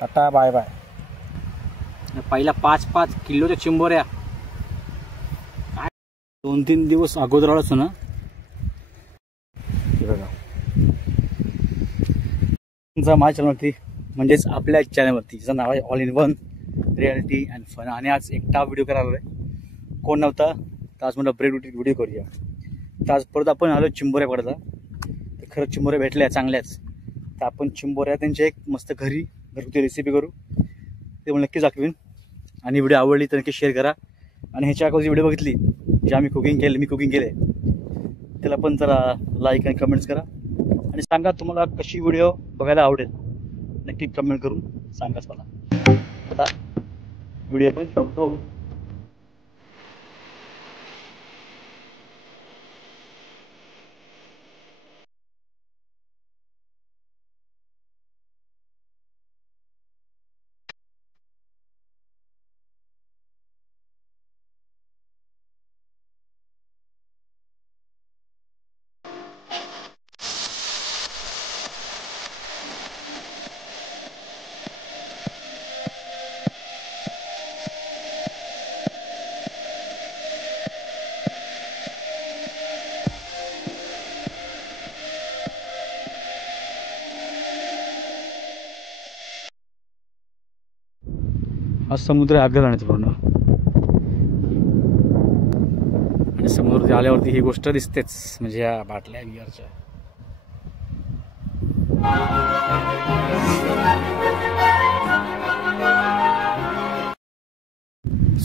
Tata bye bye. पहिला 5-5 किलोच्या चिंबोऱ्या 2-3 दिवस अगोदर आलोच ना. बघा तुमचा माझ्या चॅनलवरती म्हणजेच आपल्या चॅनलवरती ज्याचं नाव आहे all in one reality and fun. आणि आज एकटा व्हिडिओ करायला कोण नव्हता तर आज म्हणलं ब्रेक व्हिडिओ करूया. तर आज परत आपण आलो चिंबोऱ्या पडायला. तर खरंच चिंबोऱ्या भेटल्या चांगल्याच. तर आपण चिंबोऱ्या त्यांच्या एक मस्त घरगुती रेसिपी करू ते मला नक्कीच दाखवीन. आणि व्हिडिओ आवडली तर नक्की शेअर करा. आणि ह्याच्या अगोदर व्हिडिओ बघितली जे मी कुकिंग केले त्याला पण जरा लाईक आणि कमेंट्स करा. आणि सांगा तुम्हाला कशी व्हिडिओ बघायला आवडेल नक्की कमेंट करून सांगाच मला. आता व्हिडिओ पण बघतो. हा समुद्र आग्रा राहण्याचं पूर्ण. आणि समुद्रात आल्यावरती ही गोष्ट दिसतेच म्हणजे या बाटल्या बिअरच्या.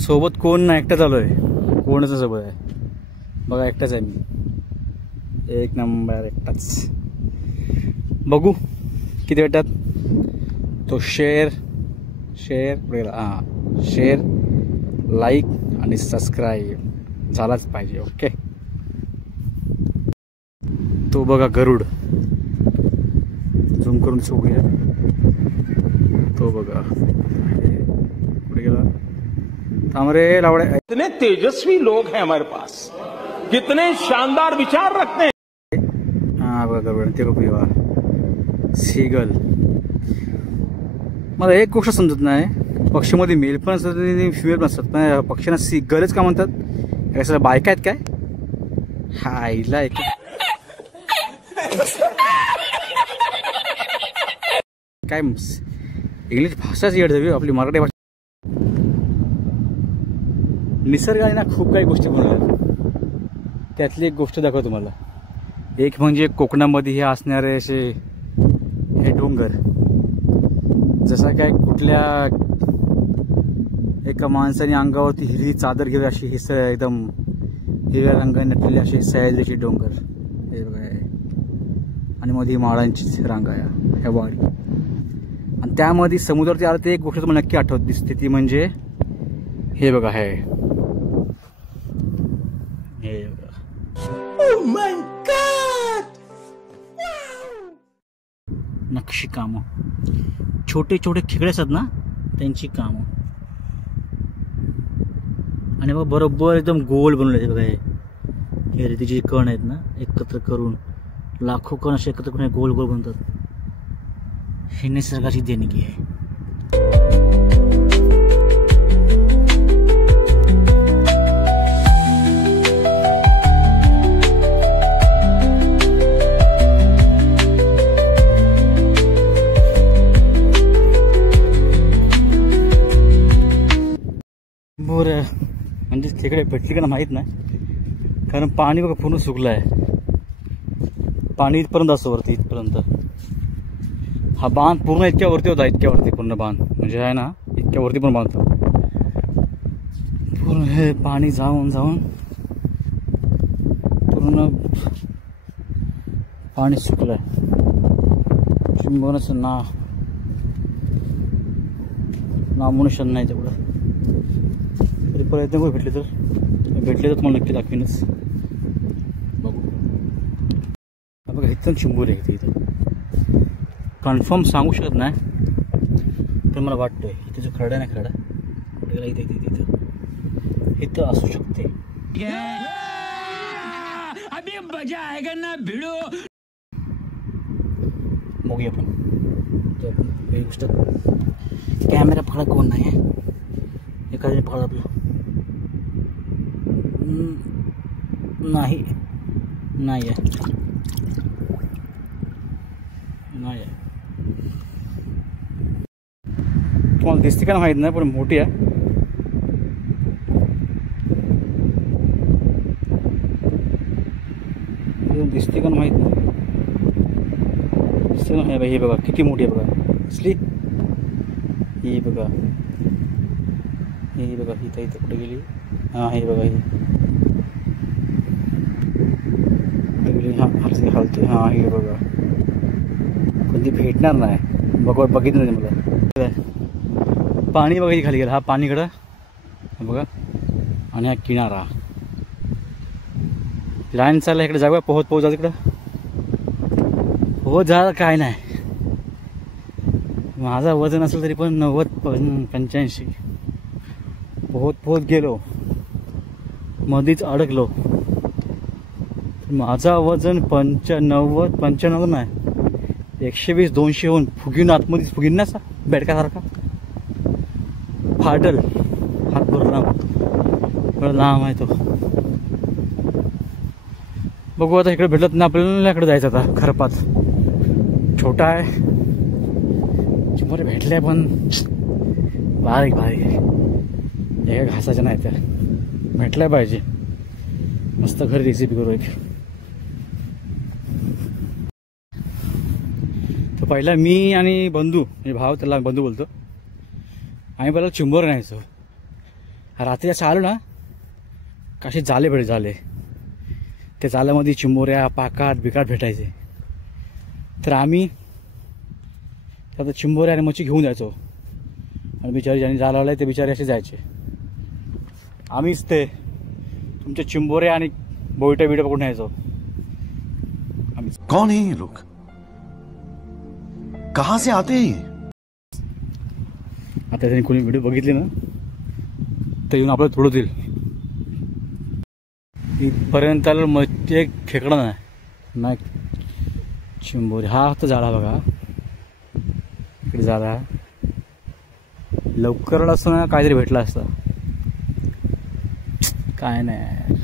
सोबत कोण ना, एकटाच आलोय. कोणच सोबत आहे बघा, एकटाच आहे मी. एक नंबर एकटाच. बघू किती भेटतात. तो शेअर लाईक आणि सबस्क्राईब झालाच पाहिजे. ओके. तो बघा गरुड झूम करून बघूया. तो बघा कुठे गेला. थांबरे लावडे. कितने तेजस्वी लोग हैं हमारे पास, कितने शानदार विचार रखते हैं. हा बघा गरुड. ते बघूया सीगल. मला एक गोष्ट समजत नाही, पक्षीमध्ये मेल पण असतात आणि फिमेल पण असतात, पण पक्ष्यांना सीगलच का म्हणतात. सगळ्या बायका आहेत काय. हा हिला एक काय इंग्लिश भाषाच येड आपली मराठी भाषा. निसर्गाने ना खूप काही गोष्टी बनवल्या. त्यातली एक गोष्ट दाखव तुम्हाला. एक म्हणजे कोकणामध्ये हे असणारे असे हे डोंगर. जसं काय कुठल्या एका माणसाने अंगावरती हिरवी चादर घेऊन अशी ही एकदम हिरव्या रंगाने नटलेली अशी सह्याद्रीची डोंगर हे बघा. आणि मध्ये माळांची रांगा ह्या वाडी. आणि त्यामध्ये समुद्रावरती आलं ते एक गोष्ट तुम्हाला नक्की आठवत दिसते ती म्हणजे हे बघा. हे बघा. Oh my God! नक्षी कामं. छोटे छोटे खेकडे असतात ना त्यांची कामं. आणि मग बरोबर एकदम गोल बनवले बघा. हे रेतीचे कण आहेत ना एकत्र करून लाखो कण असे एकत्र करून गोल गोल बनतात. ही निसर्गाची देणगी आहे. बरं म्हणजे खेकडे भेटली का माहीत नाही, कारण पाणी बघा पूर्ण सुकलं आहे. पाणी इथपर्यंत असं वरती इथपर्यंत. हा बांध पूर्ण इतक्या वरती होता, इतक्या वरती पूर्ण बांध म्हणजे आहे ना इतक्या वरती पण बांधतो. पूर्ण हे पाणी जाऊन पूर्ण पाणी सुकलंय. चिंबोऱ्याचं नामोनिशान नाही तेवढं. तरी प्रयत्न करू भेटले तर तुम्हाला नक्की दाखवीनच. बघू बघा इथं चिंबोरी आहे. इथं कन्फर्म सांगू शकत नाही, पण मला वाटतंय इथे जो खरडा नाही खरडा कुठे इथं असू शकते. अभी मजा आएगा ना भिडो. बघूया आपण. तर पहिली गोष्ट कॅमेरा पकडा कोण नाही आहे, एखाद्याने पकडा आपलं नाही नाही आहे नाही आहे. तुम्हाला दिसते का माहीत नाही पण मोठी आहे. दिसते का माहीत नाही. दिसते ना हे बघा किती मोठी आहे बघा. दिसली ही बघा, ही बघा इथं इथं कुठे गेली. हां हे बघा ही हां हालते. हां हे बघा पण ती भेटणार नाही. बघितलं नाही मला. पाणी बघा खाली गेलं. हा पाणीकडं बघा आणि हा किनारा. लाईन चालला इकडे जाऊया. पोहत जा तिकडं. पोहत जा काय नाही. माझा वजन असेल तरी पण 90-85. पोहत गेलो मध्येच अडकलो. माझा वजन 95 नाही 120-200 होऊन फुगीन आतमध्येच फुगीन ना असा बेडकासारखा फाटल. हातभर लांब आहे तो. बघू आता इकडे भेटत नाही आपल्याला. इकडे जायचं आता. खरपात छोटा आहे. चिंबोरे भेटले पण बारीक एका घासाच्या नाही त्या. भेटल्या पाहिजे. मस्त घरी रेसिपी करू एक. तर पहिला मी आणि बंधू म्हणजे भाव, त्याला बंधू बोलतो, आम्ही पहिला चिंबोरे न्यायचो. रात्री असं आलो ना कसे झाले त्या जाल्यामध्ये चिंबोऱ्या पाकाट बिकाट भेटायचे. तर आम्ही आता चिंबोऱ्या आणि मच्छी घेऊन जायचो आणि बिचारे ज्यांनी जाल लावलाय ते बिचारे असे जायचे. आम्हीच ते तुमचे चिंबोरे आणि बोईटे पकडून यायचो. कौन है ये लोग, कहां से आते हैं? आता त्यांनी कोणी व्हिडिओ बघितले ना तर येऊन आपल्याला थोडं इथपर्यंत मच्छी एक खेकडा नाही चिंबोरी. हा तर झाडा बघा इकडे झाडा. लवकर असतं ना काहीतरी भेटला असतं. काय नाही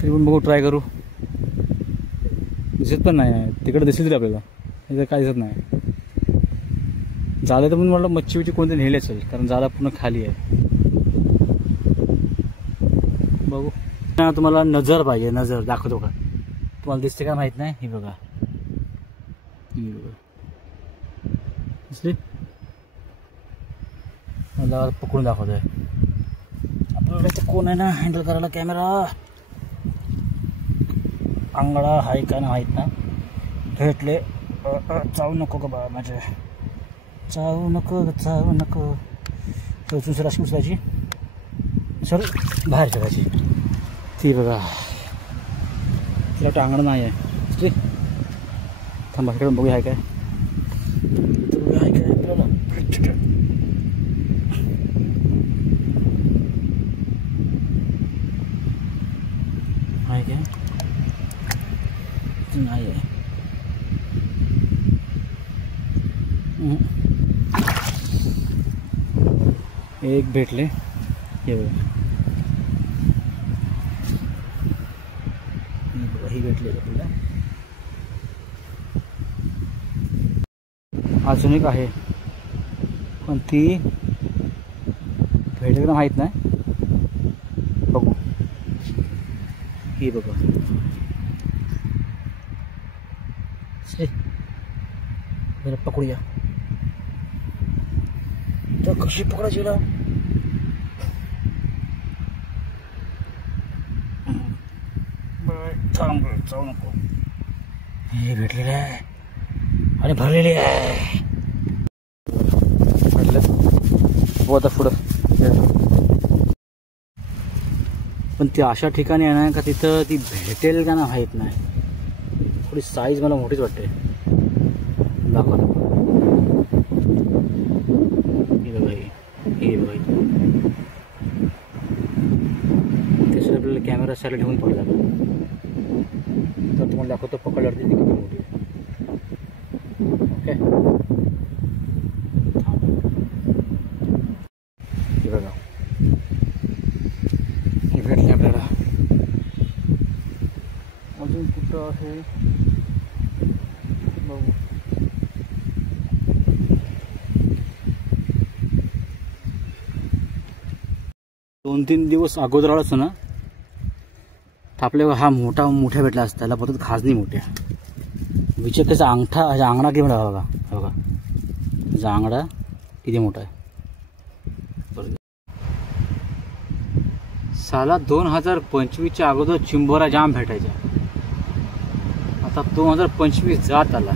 तरी पण बघू ट्राय करू. दिसत पण नाही. तिकडे दिसेल आपल्याला. इथं काय दिसत नाही. झालं तर पण म्हटलं मच्छी कोणते नेले असेल कारण झाला पूर्ण खाली आहे. बघू तुम्हाला नजर पाहिजे. नजर दाखवतो का तुम्हाला दिसते का माहित नाही. ही बघा दिसली. मला पकडून दाखवतोय. आपल्याकडे ते कोण आहे ना हँडल करायला कॅमेरा. आंगडा हाय का ना माहीत ना. भेटले. चावू नको का बा माझे. चावू नको. चौचून अशी उचलायची सर बाहेर ठेवायची. ती बघा तिला टांगणं नाही आहे. थांबा इकडे बघूया आहे काय. आपल्याला आहे काय नाही आहे. एक भेटले. हे बघा ही भेटले आपल्याला. अजून एक आहे पण ती भेटेल का माहीत नाही. बघू ही बघा जरा पकडूया. तर कशी पकडायची ना. जाऊ नको. हे भेटलेले आहे आणि भरलेली आहे. म्हटलं आता पुढं पण ती अशा ठिकाणी आहे ना का तिथं ती भेटेल का ना माहीत नाही. थोडी साईज मला मोठीच वाटते. दाखवा हे बघा त्याच्यात आपल्याला कॅमेरा साईडला ठेवून पडला तर तुम्हाला दाखवतो. पकडल्यावरती ती किती मोठी आहे. आहे बघू. दोन तीन दिवस अगोदर आलो असतो ना तर आपल्याला हा मोठ्या भेटला असता. त्याला परत खाजणी मोठ्या विचार त्याचा अंगठा अंगडा किती मोठा बघा बघा त्याचा अंगडा किती मोठा आहे. साला 2025च्या अगोदर चिंबोरा जाम भेटायचा. आता 2025 जात आला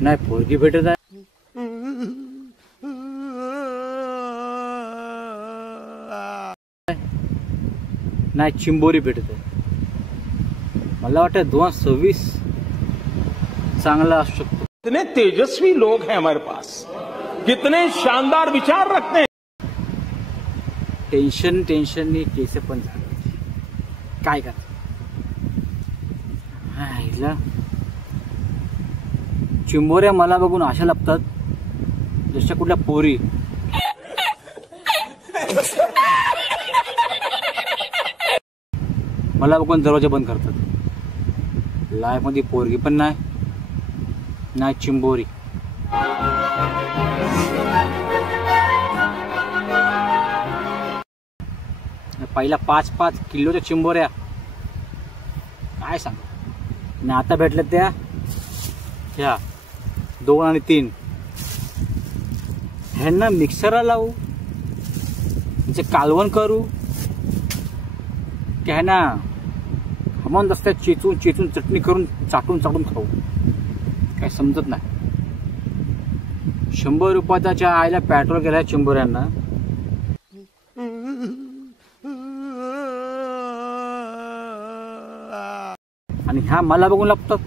नाही पोरगी भेटत आहे नाही चिंबोरी भेटत आहे. मला वाटतं 2026 चांगला असू शकतो. कितने तेजस्वी लोग हैं हमारे पास, कितने शानदार विचार रखते हैं. टेन्शननी केस पण झाले काय करत हिला. चिंबोऱ्या मला बघून अशा लपतात जशा कुठल्या पोरी. मला बघून दरवाजा बंद करतात. लाईफ मध्ये पोरगी पण नाही चिंबोरी. पहिला 5-5 किलोच्या चिंबोऱ्या काय सांग आणि आता भेटल्या त्या ह्या 2 आणि 3. ह्यांना मिक्सरला लावू म्हणजे कालवण करू की ह्यांना खमण रस्त्यात चेचून चटणी करून चाटून खाऊ काय समजत नाही. 100 रुपयाच्या आईला पेट्रोल गेलाय चिंबोऱ्यांना. आणि ह्या मला बघून लपतात.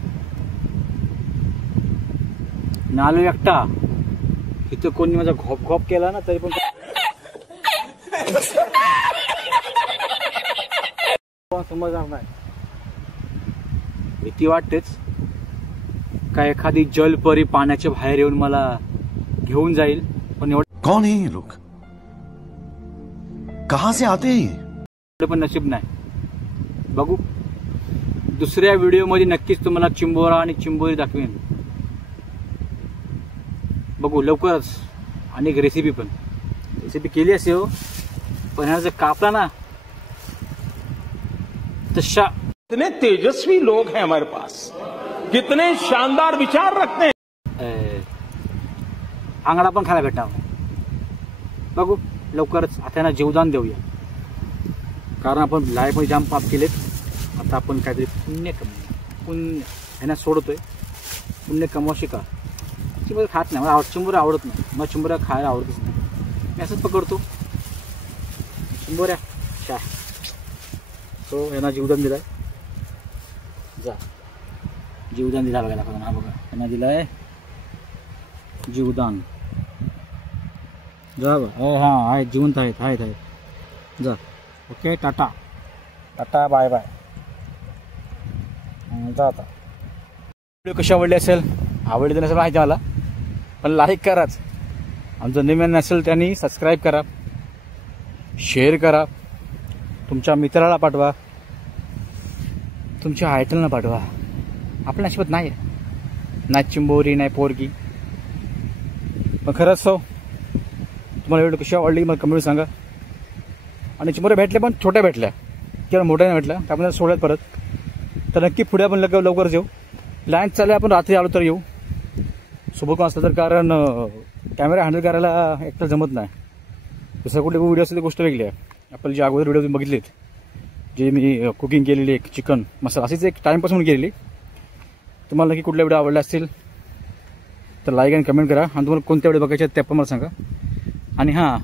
नालो एकटा इथं कोणी माझा घोप केला ना तरी पण समजणार नाही. भीती वाटतेच काय एखादी जलपरी पाण्याच्या बाहेर येऊन मला घेऊन जाईल. पण कौन है ये लोग, कहां से आते हैं? एवढं पण नशीब नाही. बघू दुसऱ्या व्हिडिओमध्ये नक्कीच तुम्हाला चिंबोरा आणि चिंबोरी दाखवेन. बघू लवकरच. आणि एक रेसिपी केली असे हो पण ह्या जर कापला ना तशा. कितने तेजस्वी लोग हैं हमारे पास, कितने शानदार विचार रखते हैं. आंगडा पण खायला भेटणार. बघू लवकरच. आता यांना जीवदान देऊया कारण आपण लाईफमध्ये जाम पाप केलेत. आता आपण काहीतरी पुण्य ह्यांना सोडतोय. पुण्य कमवा शिका. चिंबोऱ्या खात नाही मला. चिंबोऱ्या आवडत नाही मला. चिंबोऱ्या खायला आवडतच नाही. मी असंच पकडतो चिंबोऱ्या काय. तो यांना जीवदान दिलाय. जा जीवदान दिला बघायला बघा. हा बघा यांना दिलाय जीवदान. जा बघा. हां आहेत जिवंत आहेत. जा ओके. Tata bye. जा आता. व्हिडिओ कशी आवडली असेल आवडली नसेल माहिती मला पण लाईक कराच. आमचं नवीन नसेल त्यांनी सबस्क्राईब करा, शेअर करा, तुमच्या मित्राला पाठवा, तुमच्या आयटलना पाठवा. आपल्या नशिबात नाही चिंबोरी नाही पोरगी. पण खरंच सो तुम्हाला व्हिडिओ कशी आवडली मला कमेंट सांगा. आणि चिंबोऱ्या भेटल्या पण छोट्या भेटल्या किंवा मोठ्या नाही भेटल्या त्यामुळे सोडल्यात परत. तर नक्की पुढे आपण लवकरच येऊ. लँच चालू आपण रात्री आलो तर येऊ सोबत कोण असलं तर. कारण कॅमेरा हँडल करायला एकतर जमत नाही. दुसरा कुठले व्हिडिओ असेल ती गोष्ट वेगळी आहे. आपण जे अगोदर व्हिडिओ तुम्ही बघितलेत जे मी कुकिंग केलेली एक चिकन मसाला अशीच एक टाईमपास म्हणून केलेली. तुम्हाला नक्की कुठल्या व्हिडिओ आवडला असतील तर लाईक आणि कमेंट करा. आणि तुम्हाला कोणत्या व्हिडिओ बघायचे आहेत ते पण मला सांगा. आणि हां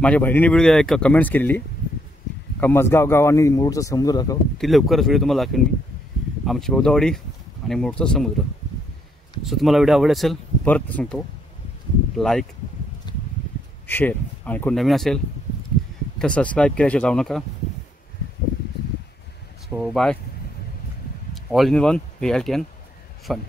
माझ्या बहिणीने व्हिडिओ एक कमेंट्स केलेली का मजगाव गाव आणि मुरुडचा समुद्र दाखव. ती लवकरच व्हिडिओ तुम्हाला दाखवेन मी. आमची बौद्धवाडी आणि मुरुडचा समुद्र. सो तुम्हाला व्हिडिओ आवडला असेल परत सांगतो लाईक शेअर. आणि कोण नवीन असेल तर सबस्क्राईब केल्याशिवाय जाऊ नका. So bye. All in one reality and fun.